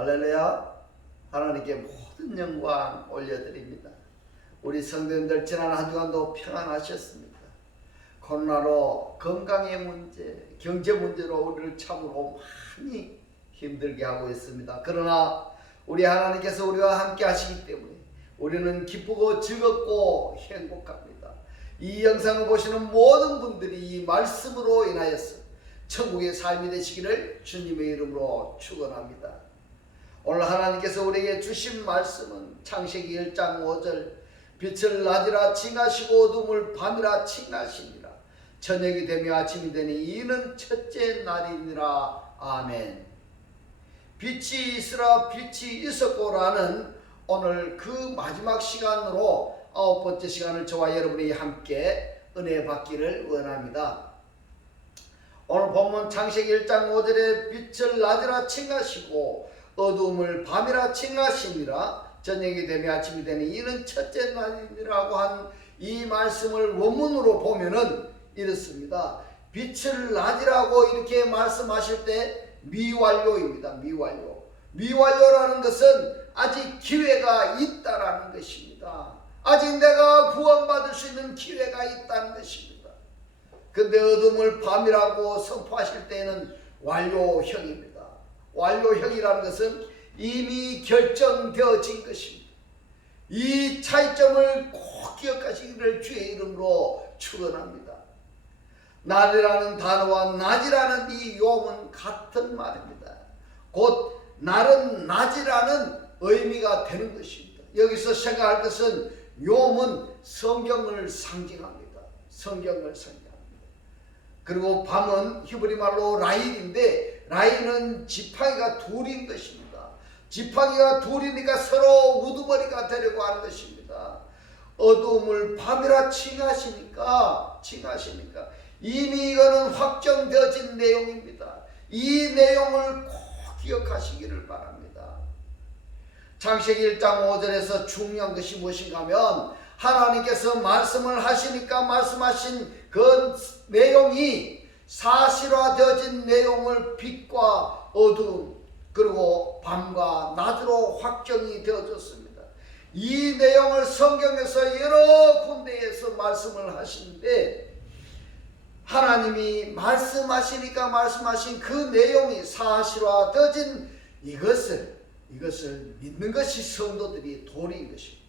할렐루야. 하나님께 모든 영광 올려드립니다. 우리 성도님들 지난 한 주간도 평안하셨습니까? 코로나로 건강의 문제, 경제 문제로 우리를 참으로 많이 힘들게 하고 있습니다. 그러나 우리 하나님께서 우리와 함께 하시기 때문에 우리는 기쁘고 즐겁고 행복합니다. 이 영상을 보시는 모든 분들이 이 말씀으로 인하여서 천국의 삶이 되시기를 주님의 이름으로 축원합니다. 오늘 하나님께서 우리에게 주신 말씀은 창세기 1장 5절 빛을 낮이라 칭하시고 어둠을 밤이라 칭하시니라. 저녁이 되며 아침이 되니 이는 첫째 날이니라. 아멘. 빛이 있으라 빛이 있었고라는 오늘 그 마지막 시간으로 9번째 시간을 저와 여러분이 함께 은혜 받기를 원합니다. 오늘 본문 창세기 1장 5절에 빛을 낮이라 칭하시고 어두움을 밤이라 칭하시니라. 저녁이 되며 아침이 되니 이는 첫째 날이니라고 한 이 말씀을 원문으로 보면은 이렇습니다. 빛을 낮이라고 이렇게 말씀하실 때 미완료입니다. 미완료라는 것은 아직 기회가 있다라는 것입니다. 아직 내가 구원받을 수 있는 기회가 있다는 것입니다. 근데 어둠을 밤이라고 선포하실 때는 완료형입니다. 완료형이라는 것은 이미 결정되어진 것입니다. 이 차이점을 꼭 기억하시기를 주의 이름으로 축원합니다. 날이라는 단어와 낮이라는 이 용은 같은 말입니다. 곧 날은 낮이라는 의미가 되는 것입니다. 여기서 생각할 것은 용은 성경을 상징합니다. 그리고 밤은 히브리 말로 라일인데 라일은 지팡이가 둘인 것입니다. 지팡이가 둘이니까 서로 우두머리가 되려고 하는 것입니다. 어두움을 밤이라 칭하시니까 이미 이거는 확정되어진 내용입니다. 이 내용을 꼭 기억하시기를 바랍니다. 창세기 1장 5절에서 중요한 것이 무엇인가 하면 하나님께서 말씀을 하시니까 말씀하신 그 내용이 사실화되어진 내용을 빛과 어두움 그리고 밤과 낮으로 확정이 되어졌습니다. 이 내용을 성경에서 여러 군데에서 말씀을 하시는데 하나님이 말씀하시니까 말씀하신 그 내용이 사실화되어진 이것을 믿는 것이 성도들이 도리인 것입니다.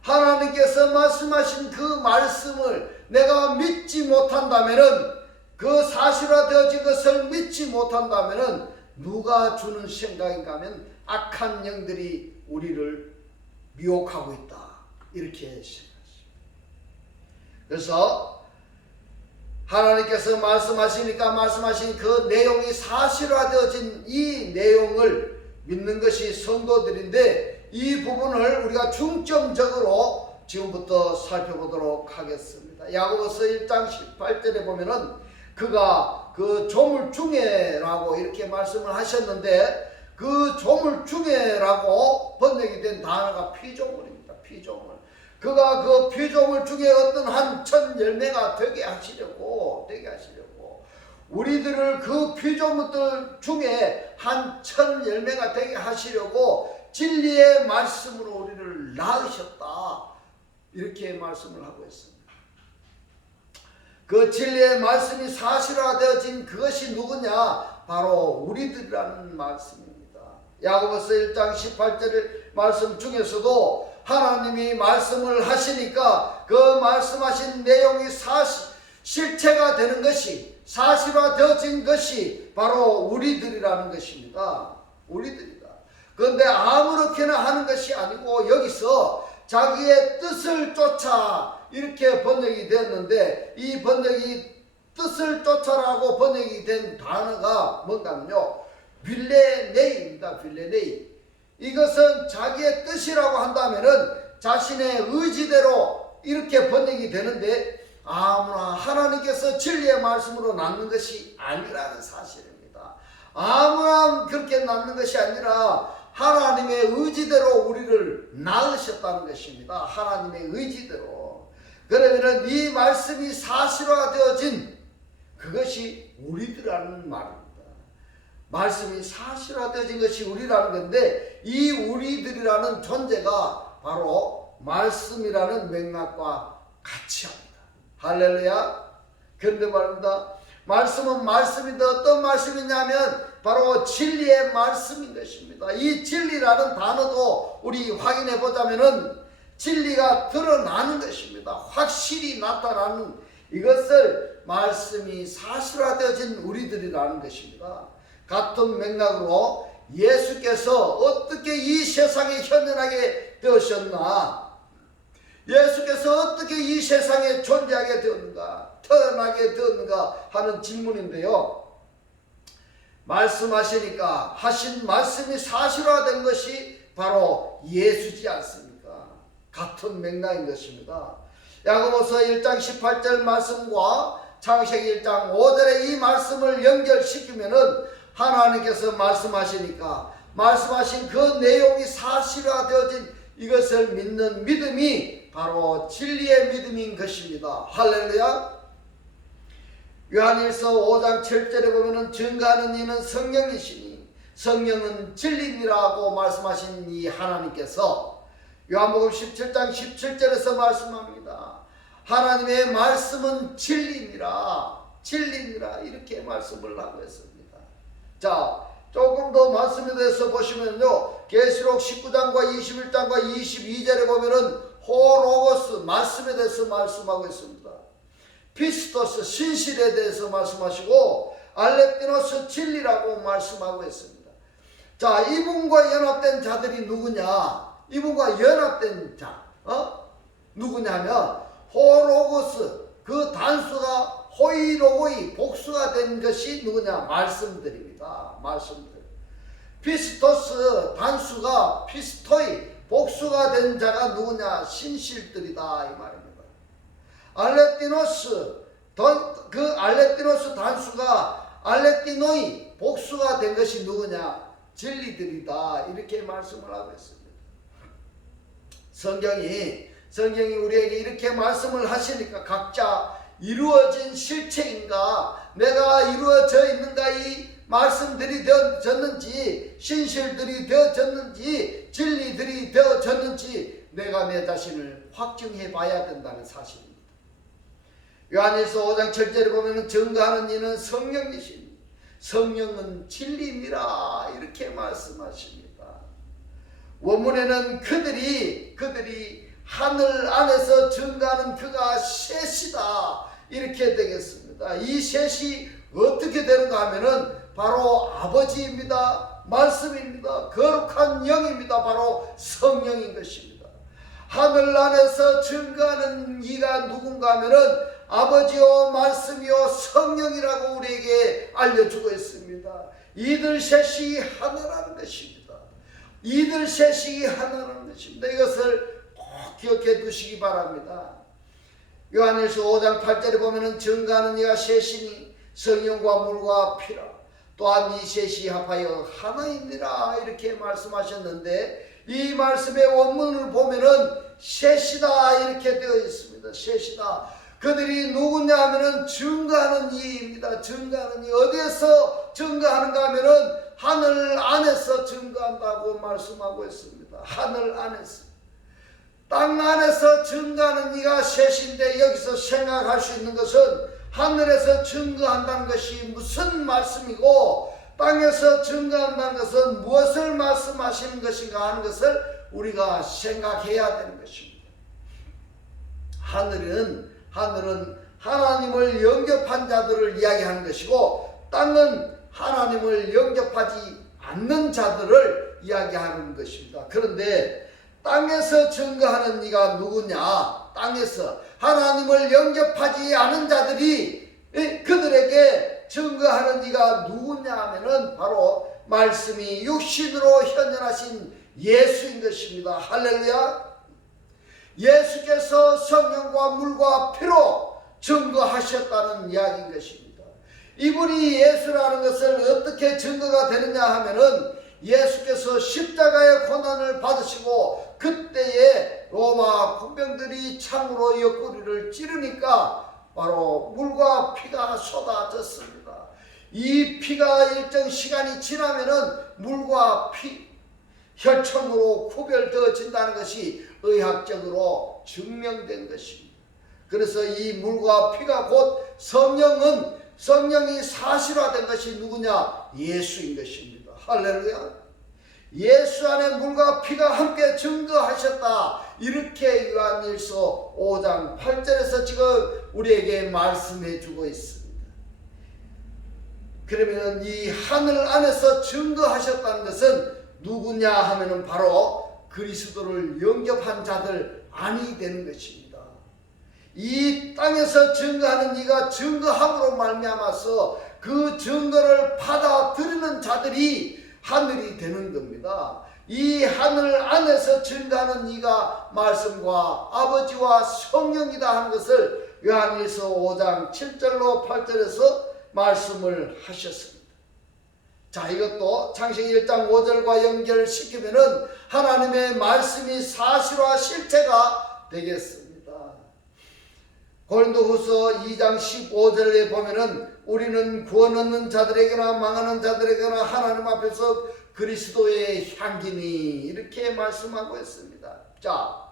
하나님께서 말씀하신 그 말씀을 내가 믿지 못한다면은 그 사실화되어진 것을 믿지 못한다면은 누가 주는 생각인가 하면 악한 영들이 우리를 미혹하고 있다. 이렇게 생각하십니다. 그래서 하나님께서 말씀하시니까 말씀하신 그 내용이 사실화되어진 이 내용을 믿는 것이 성도들인데 이 부분을 우리가 중점적으로 지금부터 살펴보도록 하겠습니다. 야고보서 1장 18절에 보면은 그가 그 조물중에라고 이렇게 말씀을 하셨는데 그 조물중에라고 번역이 된 단어가 피조물입니다. 피조물. 그가 그 피조물 중에 어떤 한 천 열매가 되게 하시려고 우리들을 그 피조물들 중에 한 천 열매가 되게 하시려고 진리의 말씀으로 우리를 낳으셨다. 이렇게 말씀을 하고 있습니다. 그 진리의 말씀이 사실화되어진 그것이 누구냐? 바로 우리들이라는 말씀입니다. 야고보서 1장 18절 말씀 중에서도 하나님이 말씀을 하시니까 그 말씀하신 내용이 실체가 되는 것이 사실화되어진 것이 바로 우리들이라는 것입니다. 우리들이다. 그런데 아무렇게나 하는 것이 아니고 여기서 자기의 뜻을 쫓아 이렇게 번역이 되었는데 이 번역이 뜻을 쫓아라고 번역이 된 단어가 뭔가면요. 빌레네이입니다. 빌레네이. 이것은 자기의 뜻이라고 한다면은 자신의 의지대로 이렇게 번역이 되는데 아무나 하나님께서 진리의 말씀으로 낳는 것이 아니라는 사실입니다. 아무나 그렇게 낳는 것이 아니라 하나님의 의지대로 우리를 낳으셨다는 것입니다. 하나님의 의지대로. 그러면은 이 말씀이 사실화되어진 그것이 우리들이라는 말입니다. 말씀이 사실화되어진 것이 우리라는 건데, 이 우리들이라는 존재가 바로 말씀이라는 맥락과 같이 합니다. 할렐루야. 그런데 말입니다, 말씀은 말씀인데 어떤 말씀이냐면 바로 진리의 말씀인 것입니다. 이 진리라는 단어도 우리 확인해 보자면은 진리가 드러나는 것입니다. 확실히 나타나는, 이것을 말씀이 사실화되어진 우리들이라는 것입니다. 같은 맥락으로 예수께서 어떻게 이 세상에 현존하게 되었나, 예수께서 어떻게 이 세상에 존재하게 되었는가, 태어나게 되었는가 하는 질문인데요, 말씀하시니까 하신 말씀이 사실화된 것이 바로 예수지 않습니까? 같은 맥락인 것입니다. 야고보서 1장 18절 말씀과 창세기 1장 5절의 이 말씀을 연결시키면은 하나님께서 말씀하시니까 말씀하신 그 내용이 사실화되어진 이것을 믿는 믿음이 바로 진리의 믿음인 것입니다. 할렐루야. 요한일서 5장 7절에 보면은 증거하는 이는 성령이시니 성령은 진리니라고 말씀하신 이 하나님께서 요한복음 17장 17절에서 말씀합니다. 하나님의 말씀은 진리니라, 진리니라, 이렇게 말씀을 하고 있습니다. 자, 조금 더 말씀에 대해서 보시면요, 계시록 19장과 21장과 22절에 보면은 호로고스, 말씀에 대해서 말씀하고 있습니다. 피스토스, 신실에 대해서 말씀하시고 알레티노스, 진리라고 말씀하고 있습니다. 자, 이분과 연합된 자들이 누구냐? 이분과 연합된 자, 누구냐면 호로고스, 그 단수가 호이로고이, 복수가 된 것이 누구냐? 말씀들입니다. 말씀들. 피스토스, 단수가 피스토이, 복수가 된 자가 누구냐? 신실들이다, 이 말입니다. 알레티노스, 그 알레티노스 단수가 알레티노이, 복수가 된 것이 누구냐? 진리들이다, 이렇게 말씀을 하고 있습니다. 성경이 우리에게 이렇게 말씀을 하시니까 각자 이루어진 실체인가, 내가 이루어져 있는가, 이 말씀들이 되어졌는지, 신실들이 되어졌는지, 진리들이 되어졌는지 내가 내 자신을 확증해 봐야 된다는 사실입니다. 요한일서 5장 7절에 보면 증거하는 이는 성령이시니 성령은 진리니라, 이렇게 말씀하십니다. 원문에는 그들이 하늘 안에서 증거하는 그가 셋이다, 이렇게 되겠습니다. 이 셋이 어떻게 되는가 하면은 바로 아버지입니다. 말씀입니다. 거룩한 영입니다. 바로 성령인 것입니다. 하늘 안에서 증거하는 이가 누군가 하면은 아버지요 말씀이요 성령이라고 우리에게 알려주고 있습니다. 이들 셋이 하나라는 것입니다. 이들 셋이 하나라는 것입니다. 이것을 꼭 기억해 두시기 바랍니다. 요한일서 5장 8절에 보면은 증거하는 이가 셋이니 성령과 물과 피라, 또한 이 셋이 합하여 하나이니라, 이렇게 말씀하셨는데 이 말씀의 원문을 보면은 셋이다, 이렇게 되어 있습니다. 셋이다. 그들이 누구냐 하면은 증거하는 이입니다. 증거하는 이. 어디에서 증거하는가 하면은 하늘 안에서 증거한다고 말씀하고 있습니다. 하늘 안에서. 땅 안에서 증거하는 이가 셋인데, 여기서 생각할 수 있는 것은 하늘에서 증거한다는 것이 무슨 말씀이고 땅에서 증거한다는 것은 무엇을 말씀하시는 것인가 하는 것을 우리가 생각해야 되는 것입니다. 하늘은 하나님을 영접한 자들을 이야기하는 것이고, 땅은 하나님을 영접하지 않는 자들을 이야기하는 것입니다. 그런데 땅에서 증거하는 이가 누구냐? 땅에서 하나님을 영접하지 않은 자들이 그들에게 증거하는 이가 누구냐 하면은 바로 말씀이 육신으로 현현하신 예수인 것입니다. 할렐루야. 예수께서 성령과 물과 피로 증거하셨다는 이야기인 것입니다. 이분이 예수라는 것을 어떻게 증거가 되느냐 하면은 예수께서 십자가의 고난을 받으시고 그때에 로마 군병들이 창으로 옆구리를 찌르니까 바로 물과 피가 쏟아졌습니다. 이 피가 일정 시간이 지나면은 물과 피, 혈청으로 구별되어진다는 것이 의학적으로 증명된 것입니다. 그래서 이 물과 피가 곧 성령이 사실화된 것이 누구냐? 예수인 것입니다. 할렐루야. 예수 안에 물과 피가 함께 증거하셨다. 이렇게 요한일서 5장 8절에서 지금 우리에게 말씀해 주고 있습니다. 그러면 이 하늘 안에서 증거하셨다는 것은 누구냐 하면은 바로 그리스도를 영접한 자들 안이 되는 것입니다. 이 땅에서 증거하는 이가 증거함으로 말미암아서 그 증거를 받아들이는 자들이 하늘이 되는 겁니다. 이 하늘 안에서 증거하는 이가 말씀과 아버지와 성령이다 하는 것을 요한일서 5장 7절로 8절에서 말씀을 하셨습니다. 자, 이것도 창세기 1장 5절과 연결시키면은 하나님의 말씀이 사실화 실체가 되겠습니다. 고린도후서 2장 15절에 보면은 우리는 구원 얻는 자들에게나 망하는 자들에게나 하나님 앞에서 그리스도의 향기니 이렇게 말씀하고 있습니다. 자,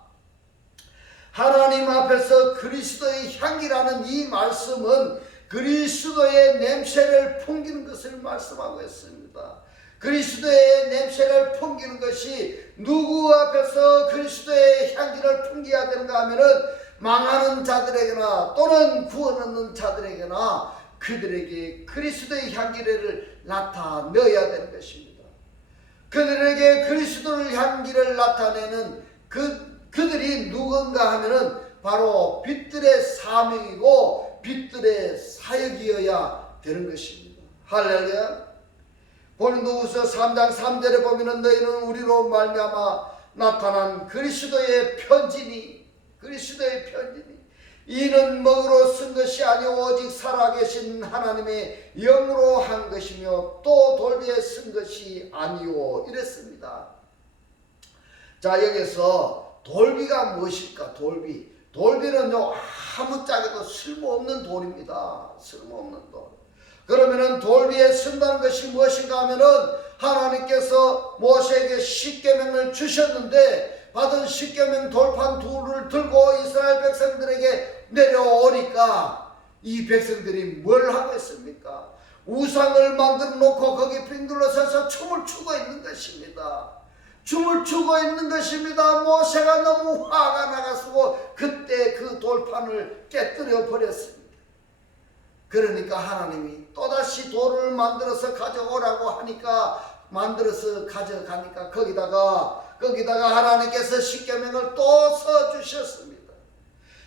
하나님 앞에서 그리스도의 향기라는 이 말씀은 그리스도의 냄새를 풍기는 것을 말씀하고 있습니다. 그리스도의 냄새를 풍기는 것이 누구 앞에서 그리스도의 향기를 풍겨야 되는가 하면은 망하는 자들에게나 또는 구원 얻는 자들에게나 그들에게 그리스도의 향기를 나타내야 되는 것입니다. 그들에게 그리스도의 향기를 나타내는 그들이 누군가 하면은 바로 빛들의 사명이고 빛들의 사역이어야 되는 것입니다. 할렐루야. 고린도후서 3장 3절에 보면은 너희는 우리로 말미암아 나타난 그리스도의 편지니 이는 먹으로 쓴 것이 아니오 오직 살아계신 하나님의 영으로 한 것이며 또 돌비에 쓴 것이 아니오 이랬습니다. 자, 여기서 돌비가 무엇일까? 돌비는요 아무짝에도 쓸모없는 돌입니다. 쓸모없는 돌. 그러면은 돌비에 쓴다는 것이 무엇인가 하면은 하나님께서 모세에게 십계명을 주셨는데 받은 십계명 돌판 둘을 들고 이스라엘 백성들에게 내려오니까 이 백성들이 뭘 하고 있습니까? 우상을 만들어 놓고 거기 빙 둘러서서 춤을 추고 있는 것입니다. 춤을 추고 있는 것입니다. 모세가 너무 화가 나가지고 그때 그 돌판을 깨뜨려 버렸습니다. 그러니까 하나님이 또다시 돌을 만들어서 가져오라고 하니까 만들어서 가져가니까 거기다가 하나님께서 십계명을 또 써주셨습니다.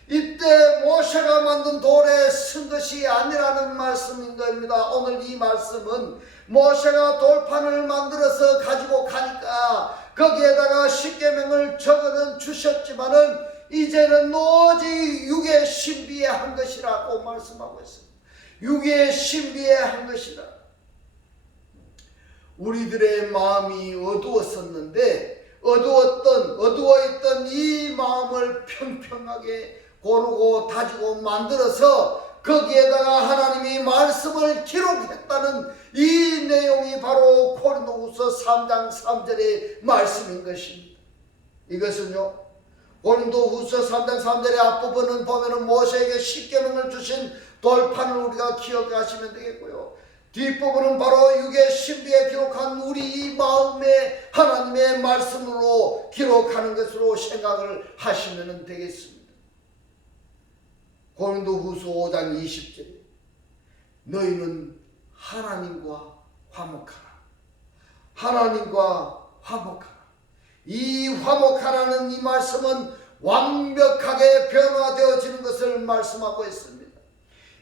이때 모세가 만든 돌에 쓴 것이 아니라는 말씀인 겁니다. 오늘 이 말씀은 모세가 돌판을 만들어서 가지고 가니까 거기에다가 십계명을 적어는 주셨지만은 이제는 오직 육의 신비에 한 것이라고 말씀하고 있습니다. 육의 신비에 한 것이라. 우리들의 마음이 어두웠었는데 어두워있던 이 마음을 평평하게 고르고 다지고 만들어서 거기에다가 하나님이 말씀을 기록했다는 이 내용이 바로 고린도후서 3장 3절의 말씀인 것입니다. 이것은요 고린도후서 3장 3절의 앞부분은 보면은 모세에게 십계명을 주신 돌판을 우리가 기억하시면 되겠고요. 뒷부분은 바로 육의 신비에 기록한 우리 이 마음에 하나님의 말씀으로 기록하는 것으로 생각을 하시면 되겠습니다. 고린도후서 5장 20절에 너희는 하나님과 화목하라. 하나님과 화목하라. 이 화목하라는 이 말씀은 완벽하게 변화되어지는 것을 말씀하고 있습니다.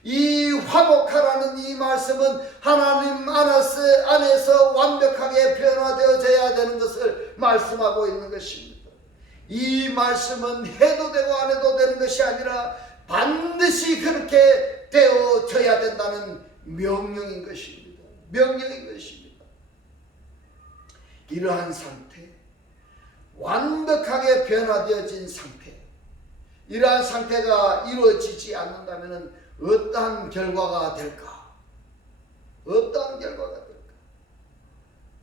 이 화목하라는 이 말씀은 하나님 안에서 완벽하게 변화되어져야 되는 것을 말씀하고 있는 것입니다. 이 말씀은 해도 되고 안 해도 되는 것이 아니라 반드시 그렇게 되어져야 된다는 명령인 것입니다. 명령인 것입니다. 이러한 상태, 완벽하게 변화되어진 상태, 이러한 상태가 이루어지지 않는다면 어떠한 결과가 될까? 어떠한 결과가 될까?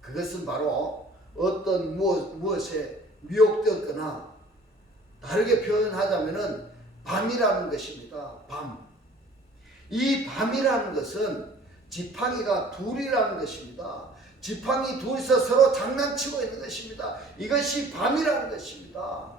그것은 바로 어떤 무엇에 미혹되었거나 다르게 표현하자면은 밤이라는 것입니다. 밤. 이 밤이라는 것은 지팡이가 둘이라는 것입니다. 지팡이 둘이서 서로 장난치고 있는 것입니다. 이것이 밤이라는 것입니다.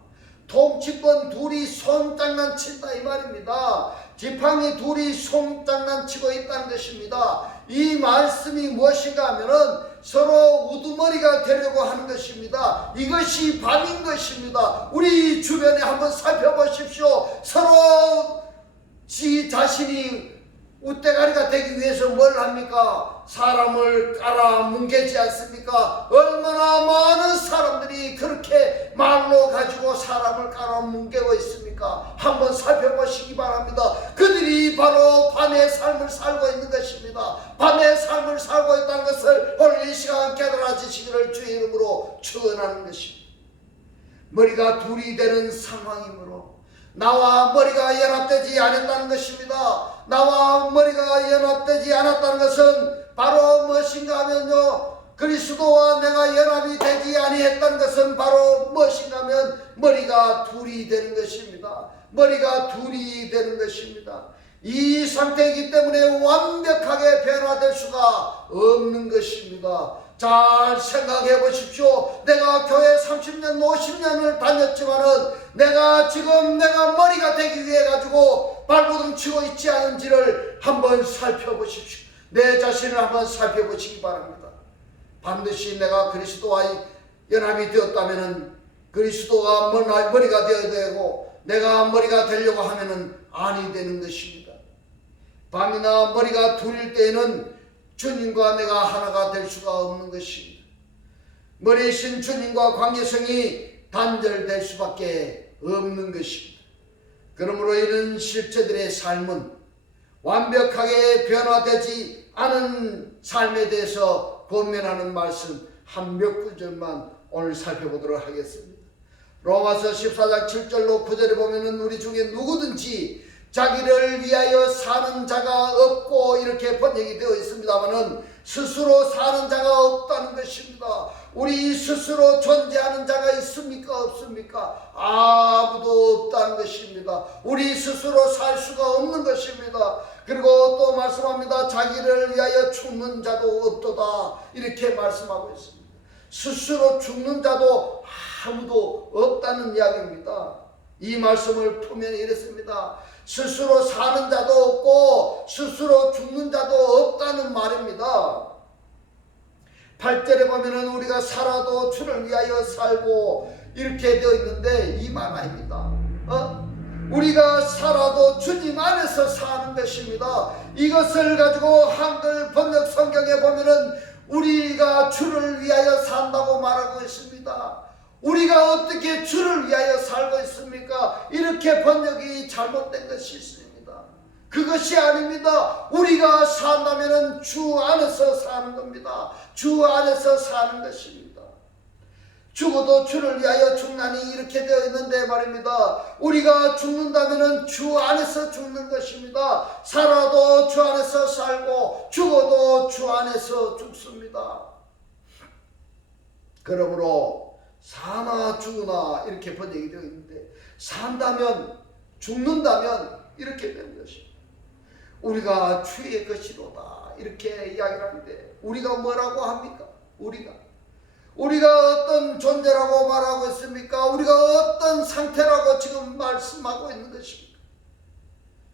통치권 둘이 손장난친다 이 말입니다. 지팡이 둘이 손장난치고 있다는 것입니다. 이 말씀이 무엇인가 하면은 서로 우두머리가 되려고 하는 것입니다. 이것이 밤인 것입니다. 우리 주변에 한번 살펴보십시오. 서로 지 자신이 웃대가리가 되기 위해서 뭘 합니까? 사람을 깔아뭉개지 않습니까? 얼마나 많은 사람들이 그렇게 말로 가지고 사람을 깔아뭉개고 있습니까? 한번 살펴보시기 바랍니다. 그들이 바로 밤의 삶을 살고 있는 것입니다. 밤의 삶을 살고 있다는 것을 오늘 이 시간 깨달아지시기를 주의 이름으로 축원하는 것입니다. 머리가 둘이 되는 상황이므로 나와 머리가 연합되지 않았다는 것입니다. 나와 머리가 연합되지 않았다는 것은 바로 무엇인가 하면요, 그리스도와 내가 연합이 되지 아니했다는 것은 바로 무엇인가 하면 머리가 둘이 되는 것입니다. 머리가 둘이 되는 것입니다. 이 상태이기 때문에 완벽하게 변화될 수가 없는 것입니다. 잘 생각해 보십시오. 내가 교회 30년 50년을 다녔지만은 내가 지금 내가 머리가 되기 위해 가지고 발버둥 치고 있지 않은지를 한번 살펴보십시오. 내 자신을 한번 살펴보시기 바랍니다. 반드시 내가 그리스도와 연합이 되었다면은 그리스도가 머리가 되어야 되고 내가 머리가 되려고 하면은 아니 되는 것입니다. 밤이나 머리가 둘일 때에는 주님과 내가 하나가 될 수가 없는 것입니다. 머리이신 주님과 관계성이 단절될 수밖에 없는 것입니다. 그러므로 이런 실제들의 삶은 완벽하게 변화되지 않은 삶에 대해서 권면하는 말씀 한 몇 구절만 오늘 살펴보도록 하겠습니다. 로마서 14장 7절로 9절에 보면은 우리 중에 누구든지 자기를 위하여 사는 자가 없고 이렇게 번역이 되어 있습니다만은 스스로 사는 자가 없다는 것입니다. 우리 스스로 존재하는 자가 있습니까? 없습니까? 아무도 없다는 것입니다. 우리 스스로 살 수가 없는 것입니다. 그리고 또 말씀합니다. 자기를 위하여 죽는 자도 없도다 이렇게 말씀하고 있습니다. 스스로 죽는 자도 아무도 없다는 이야기입니다. 이 말씀을 풀면 이렇습니다. 스스로 사는 자도 없고 스스로 죽는 자도 없다는 말입니다. 8절에 보면은 우리가 살아도 주를 위하여 살고 이렇게 되어 있는데 이 말 아닙니다. 우리가 살아도 주님 안에서 사는 것입니다. 이것을 가지고 한글 번역 성경에 보면은 우리가 주를 위하여 산다고 말하고 있습니다. 우리가 어떻게 주를 위하여 살고 있습니까? 이렇게 번역이 잘못된 것이 있습니다. 그것이 아닙니다. 우리가 산다면 주 안에서 사는 겁니다. 주 안에서 사는 것입니다. 죽어도 주를 위하여 죽나니 이렇게 되어 있는데 말입니다. 우리가 죽는다면 주 안에서 죽는 것입니다. 살아도 주 안에서 살고 죽어도 주 안에서 죽습니다. 그러므로 사나 죽으나 이렇게 번역이 되어 있는데 산다면 죽는다면 이렇게 되는 것입니다. 우리가 주의 것이로다 이렇게 이야기를 하는데 우리가 뭐라고 합니까? 우리가 어떤 존재라고 말하고 있습니까? 우리가 어떤 상태라고 지금 말씀하고 있는 것입니까?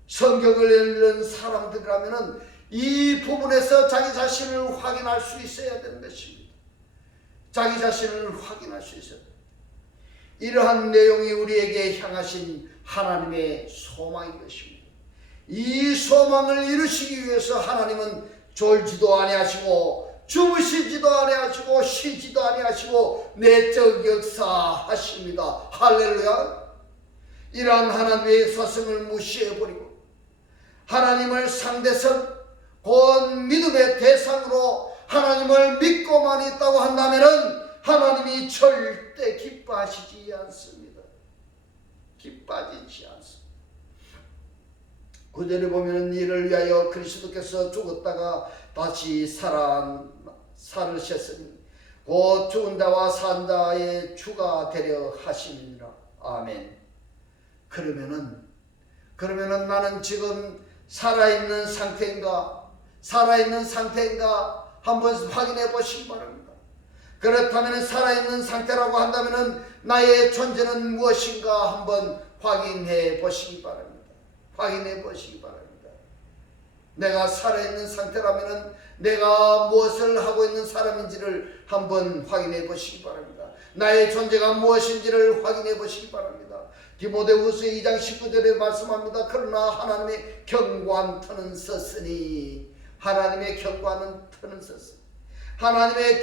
성경을 읽는 사람들이라면 이 부분에서 자기 자신을 확인할 수 있어야 되는 것입니다. 자기 자신을 확인할 수 있어야 됩니다. 이러한 내용이 우리에게 향하신 하나님의 소망인 것입니다. 이 소망을 이루시기 위해서 하나님은 졸지도 아니하시고 주무시지도 아니하시고 쉬지도 아니하시고 내적 역사하십니다. 할렐루야. 이러한 하나님의 사성을 무시해버리고 하나님을 상대성 곧 믿음의 대상으로 하나님을 믿고만 있다고 한다면 하나님이 절대 기뻐하시지 않습니다. 기뻐하지 않습니다. 9절에 보면 이를 위하여 그리스도께서 죽었다가 다시 살으셨으니 곧 죽은 자와 산 자의 주가 되려 하심이니라. 아멘. 그러면은 나는 지금 살아있는 상태인가 한번 확인해 보시기 바랍니다. 그렇다면 살아있는 상태라고 한다면 나의 존재는 무엇인가 한번 확인해 보시기 바랍니다. 내가 살아있는 상태라면 내가 무엇을 하고 있는 사람인지를 한번 확인해 보시기 바랍니다. 나의 존재가 무엇인지를 확인해 보시기 바랍니다. 디모데후서 2장 19절에 말씀합니다. 그러나 하나님의 경고한 터는 섰으니 하나님의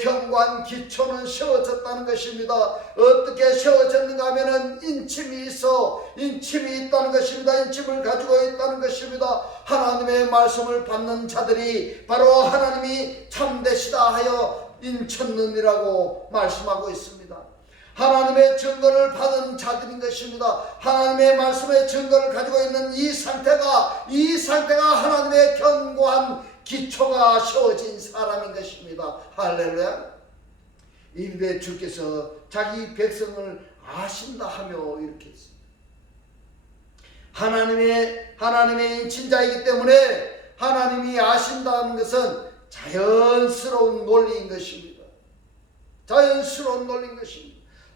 경고한 기초는 세워졌다는 것입니다. 어떻게 세워졌는가 하면은 인침이 있다는 것입니다. 인침을 가지고 있다는 것입니다. 하나님의 말씀을 받는 자들이 바로 하나님이 참되시다 하여 인쳤느니라고 말씀하고 있습니다. 하나님의 증거를 받은 자들인 것입니다. 하나님의 말씀의 증거를 가지고 있는 이 상태가 하나님의 견고한 기초가 세워진 사람인 것입니다. 할렐루야. 이르되 주께서 자기 백성을 아신다 하며 이렇게 했습니다. 하나님의 인친자이기 때문에 하나님이 아신다는 것은 자연스러운 논리인 것입니다.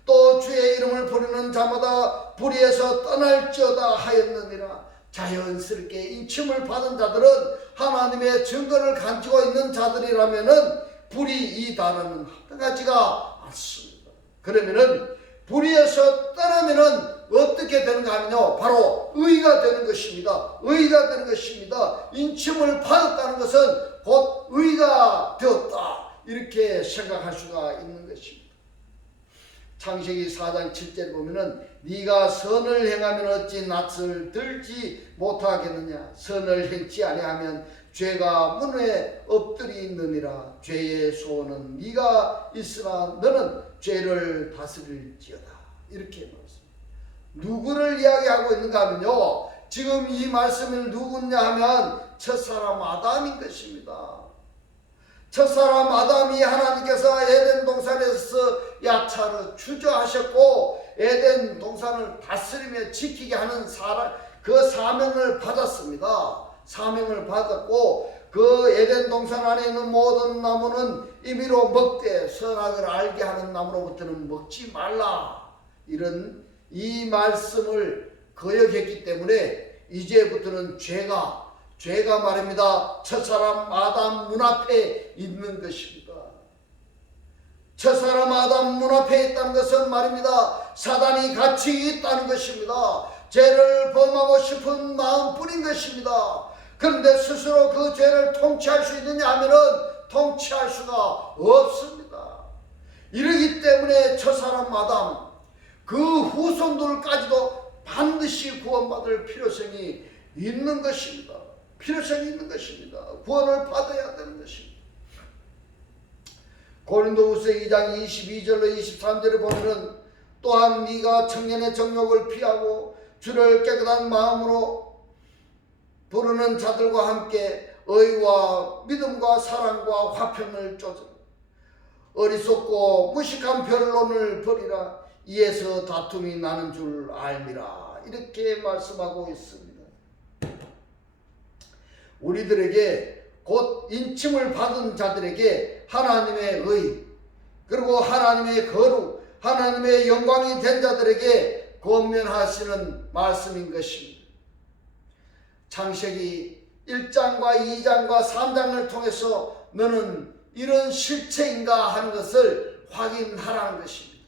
또 주의 이름을 부르는 자마다 불의에서 떠날지어다 하였느니라. 자연스럽게 인침을 받은 자들은 하나님의 증거를 가지고 있는 자들이라면은 불의 이 단어는 합당하지가 않습니다. 그러면은 불의에서 떠나면은 어떻게 되는가 하면요, 바로 의가 되는 것입니다. 인침을 받았다는 것은 곧 의가 되었다, 이렇게 생각할 수가 있는 것입니다. 창세기 4장 7절 보면은 네가 선을 행하면 어찌 낯을 들지 못하겠느냐. 선을 행치 아니하면 죄가 문에 엎드리느니라. 죄의 소원은 네가 있으나 너는 죄를 다스릴지어다. 이렇게 말했습니다. 누구를 이야기하고 있는가 하면요, 지금 이 말씀을 누구냐 하면 첫사람 아담인 것입니다. 첫사람 아담이 하나님께서 에덴 동산에서 야차로 주저하셨고 에덴 동산을 다스리며 지키게 하는 그 사명을 받았습니다. 사명을 받았고 그 에덴 동산 안에 있는 모든 나무는 임의로 먹되 선악을 알게 하는 나무로부터는 먹지 말라, 이런 이 말씀을 거역했기 때문에 이제부터는 죄가 말입니다, 첫사람 아담 문 앞에 있는 것입니다. 첫사람 아담 문 앞에 있다는 것은 말입니다, 사단이 같이 있다는 것입니다. 죄를 범하고 싶은 마음뿐인 것입니다. 그런데 스스로 그 죄를 통치할 수 있느냐 하면은 통치할 수가 없습니다. 이러기 때문에 첫사람 아담 그 후손들까지도 반드시 구원받을 필요성이 있는 것입니다. 구원을 받아야 되는 것입니다. 고린도후서 2장 22절로 23절에 보면은 또한 네가 청년의 정욕을 피하고 주를 깨끗한 마음으로 부르는 자들과 함께 의와 믿음과 사랑과 화평을 쫓아 어리석고 무식한 변론을 버리라. 이에서 다툼이 나는 줄 알미라. 이렇게 말씀하고 있습니다. 우리들에게 곧 인침을 받은 자들에게 하나님의 의, 그리고 하나님의 거룩, 하나님의 영광이 된 자들에게 권면하시는 말씀인 것입니다. 창세기 1장과 2장과 3장을 통해서 너는 이런 실체인가 하는 것을 확인하라는 것입니다.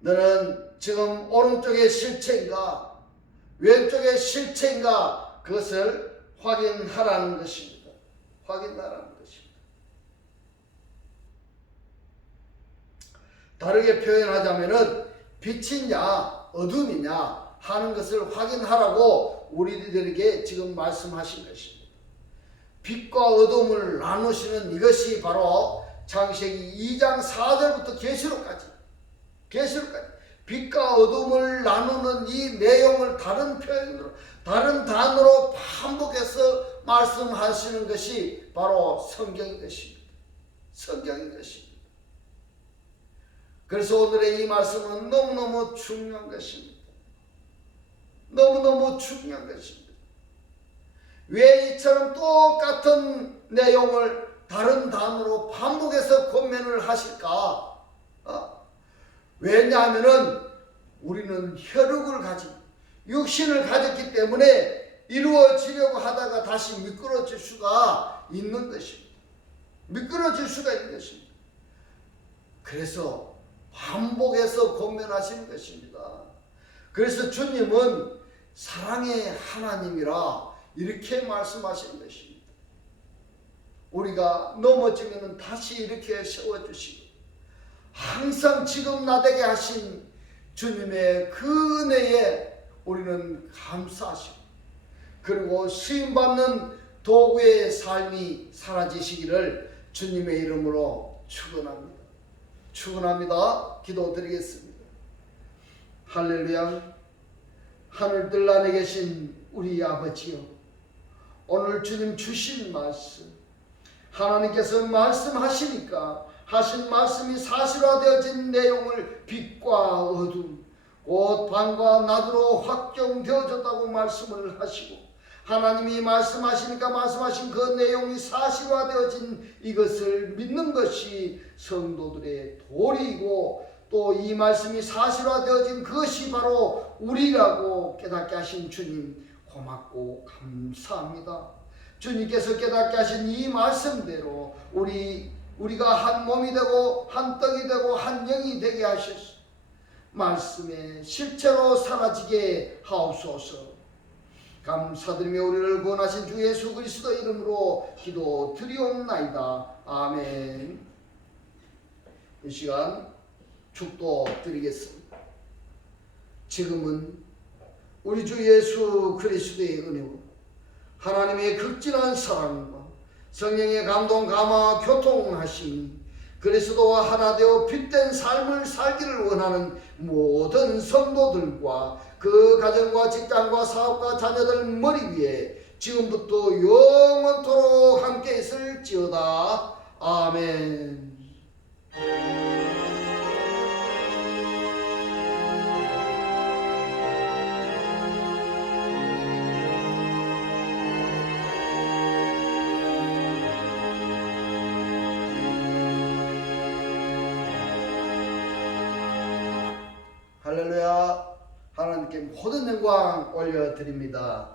너는 지금 오른쪽의 실체인가 왼쪽의 실체인가, 그것을 확인하라는 것입니다. 다르게 표현하자면은 빛이냐 어둠이냐 하는 것을 확인하라고 우리들에게 지금 말씀하신 것입니다. 빛과 어둠을 나누시는 이것이 바로 창세기 2장 4절부터 계시록까지 빛과 어둠을 나누는 이 내용을 다른 표현으로, 다른 단어로 반복해서 말씀하시는 것이 바로 성경인 것입니다. 성경인 것입니다. 그래서 오늘의 이 말씀은 너무너무 중요한 것입니다. 너무너무 중요한 것입니다. 왜 이처럼 똑같은 내용을 다른 단어로 반복해서 권면을 하실까? 왜냐하면은 우리는 혈육을 가진, 육신을 가졌기 때문에 이루어지려고 하다가 다시 미끄러질 수가 있는 것입니다. 미끄러질 수가 있는 것입니다. 그래서 반복해서 권면하시는 것입니다. 그래서 주님은 사랑의 하나님이라 이렇게 말씀하시는 것입니다. 우리가 넘어지면 다시 이렇게 세워주시고 항상 지금나되게 하신 주님의 그 은혜에 우리는 감사하시고 그리고 쓰임받는 도구의 삶이 사라지시기를 주님의 이름으로 축원합니다. 축원합니다. 기도드리겠습니다. 할렐루야. 하늘들 안에 계신 우리 아버지여, 오늘 주님 주신 말씀, 하나님께서 말씀하시니까 하신 말씀이 사실화되어진 내용을 빛과 어둠, 곧 밤과 낮으로 확정되어졌다고 말씀을 하시고, 하나님이 말씀하시니까 말씀하신 그 내용이 사실화되어진 이것을 믿는 것이 성도들의 도리이고, 또 이 말씀이 사실화되어진 그것이 바로 우리라고 깨닫게 하신 주님 고맙고 감사합니다. 주님께서 깨닫게 하신 이 말씀대로 우리가 한 몸이 되고 한 떡이 되고 한 영이 되게 하셔서 말씀의 실체로 사라지게 하옵소서. 감사드리며 우리를 구원하신 주 예수 그리스도 이름으로 기도드리옵나이다. 아멘. 이 시간 축도 드리겠습니다. 지금은 우리 주 예수 그리스도의 은혜와 하나님의 극진한 사랑과 성령의 감동 감화 교통하심이 그리스도와 하나 되어 빛된 삶을 살기를 원하는 모든 성도들과 그 가정과 직장과 사업과 자녀들 머리 위에 지금부터 영원토록 함께 있을지어다. 아멘. 할렐루야. 하나님께 모든 영광 올려드립니다.